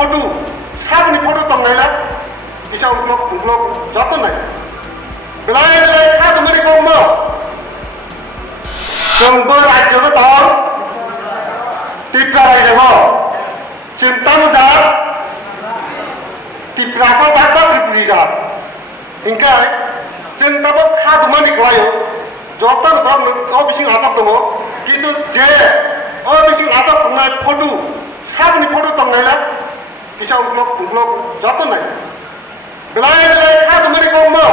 photo साबनि photo तंनायला इसा उग्लक जतो नाय बेलाय खादुमनि गमो जोंबो राज्यबो दं त्रिपुरा रायजोआव चिंता मुजा त्रिपुराखौ दाबा त्रिपुरी जा इनका चिंताबो खादुमनि गलायो जतन ब्रह्म ओ बिसिं आदब दङ किन्तु जे ओ बिसिं आदब दंनाय फोटो साबनि फोटो तंनायला इसा उग्लक जतो नाय बेलाय खादुमनि गमो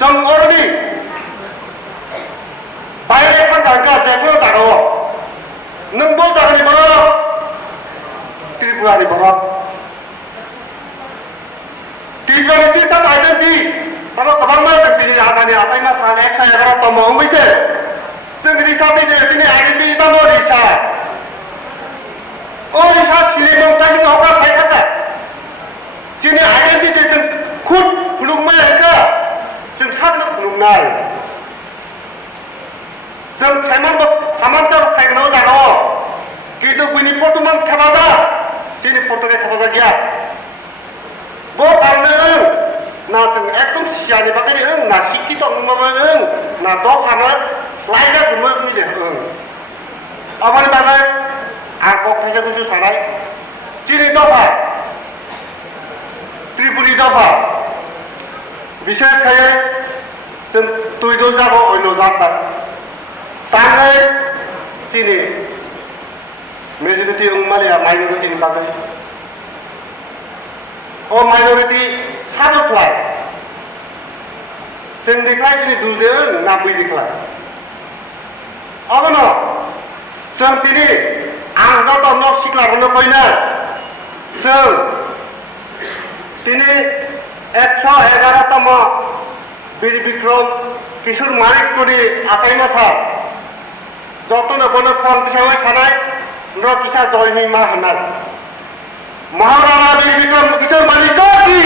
जों अरनि बायरे फांगा जेबो जागौ नोंबो जागोनि बर' त्रिपुरानि बर' त्रिपुरानि चिंता आइडेन्टि अब गोबां जों दिनै आदानि आखाइमा सान 111 तमंबैसे जों रिसाबनि दिनै आइडेन्टि दङ रिसा ओ रिसा सिलिमं तानि अका फायखाता दिनै आइडेन्टि जों खुद खुलुमनायखौ जों साबनो खुलुमनाय जों सेमानबो खामानजों फायगनाव जागौ किन्तु बिनि फट'मान खेबादा दिनै फट'के खेबादा गैया बो खारनो ना जों एकदम सियानि बागै ना शिक्षित नङाबो ना दखाना लायना गुमो निजे अबानि बागै आं बखायजा गुजु सानाय दिनै दफा त्रिपुरी दफा विशेष खायै जों तुइदो जागौ अयन जाता तांगै दिनै मेजरिटी मालिया माइनरिटीनि बागै ओ माइनरिटी साबोख्लाय जों देखलाय दिनै दुजों ना बैदेखलाय अब न जों दिनै आं जत न सिख्लाखौनो फैनो जों दिनै 111तम बिल बिक्रम किशोर मानिकपुरी आचाइमा सार जतन बनो फर्म दिसावै थानाय न किसा जयनि मा होनाय महाराज बिल बिक्रम किशोर मानिक की